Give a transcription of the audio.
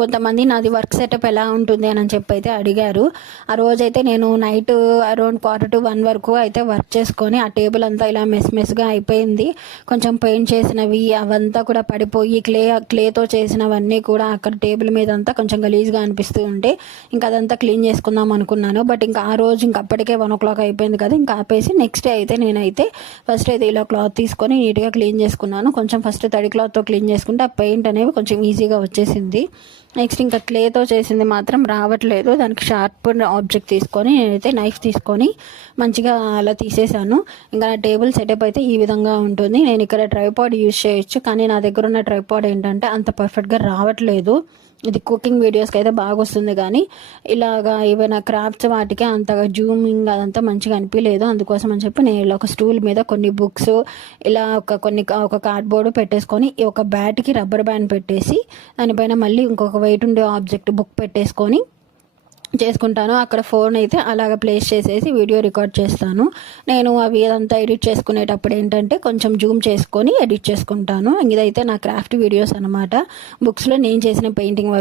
కొంతమంది నాది work setup ఎలా ఉంటుంది అని చెప్పి అయితే అడిగారు. ఆ రోజైతే నేను నైట్ అరౌండ్ 12:45 వరకు అయితే వర్క్ చేసుకొని ఆ టేబుల్ అంతా ఇలా మెస్గా అయిపోయింది. కొంచెం పెయింట్ చేసినవి అవంతా కూడా పడిపోయి క్లేతో చేసినవన్నీ కూడా అక్కడ టేబుల్ మీద అంతా కొంచెం గలీజ్గా అనిపిస్తూ ఉంటే ఇంకా అదంతా క్లీన్ చేసుకుందాం అనుకున్నాను. బట్ ఇంకా ఆ రోజు ఇంకా అప్పటికే 1 o'clock అయిపోయింది కదా, ఇంకా ఆపేసి నెక్స్ట్ డే అయితే నేనైతే ఫస్ట్ అయితే ఇలా క్లాత్ తీసుకొని నీట్గా క్లీన్ చేసుకున్నాను. కొంచెం ఫస్ట్ తడి క్లాత్తో క్లీన్ చేసుకుంటే ఆ పెయింట్ అనేవి కొంచెం ఈజీగా వచ్చేసింది. నెక్స్ట్ ఇంకా క్లేతో చేసింది మాత్రం రావట్లేదు. దానికి షార్ప్ ఆబ్జెక్ట్ తీసుకొని నేనైతే నైఫ్ తీసుకొని మంచిగా అలా తీసేసాను. ఇంకా నా టేబుల్ సెటప్ అయితే ఈ విధంగా ఉంటుంది. నేను ఇక్కడ ట్రైపాడ్ యూజ్ చేయొచ్చు, కానీ నా దగ్గర ఉన్న ట్రైపాడ్ ఏంటంటే అంత పర్ఫెక్ట్గా రావట్లేదు. ఇది కుకింగ్ వీడియోస్కి అయితే బాగా వస్తుంది, కానీ ఇలాగా ఏవైనా క్రాఫ్ట్స్ వాటికి అంతగా జూమింగ్ అదంతా మంచిగా అనిపించలేదు. అందుకోసం అని చెప్పి నేను ఇలా ఒక స్టూల్ మీద కొన్ని బుక్స్ ఇలా ఒక కార్డ్బోర్డు పెట్టేసుకొని ఒక బ్యాట్కి రబ్బర్ బ్యాండ్ పెట్టేసి దానిపైన మళ్ళీ ఇంకొక వెయిట్ ఉండే ఆబ్జెక్ట్ బుక్ పెట్టేసుకొని చేసుకుంటాను. అక్కడ ఫోన్ అయితే అలాగ ప్లేస్ చేసేసి వీడియో రికార్డ్ చేస్తాను. నేను అవి అదంతా ఎడిట్ చేసుకునేటప్పుడు ఏంటంటే కొంచెం జూమ్ చేసుకొని ఎడిట్ చేసుకుంటాను. ఇదైతే నా క్రాఫ్ట్ వీడియోస్ అనమాట. బుక్స్లో నేను చేసిన పెయింటింగ్ వర్క్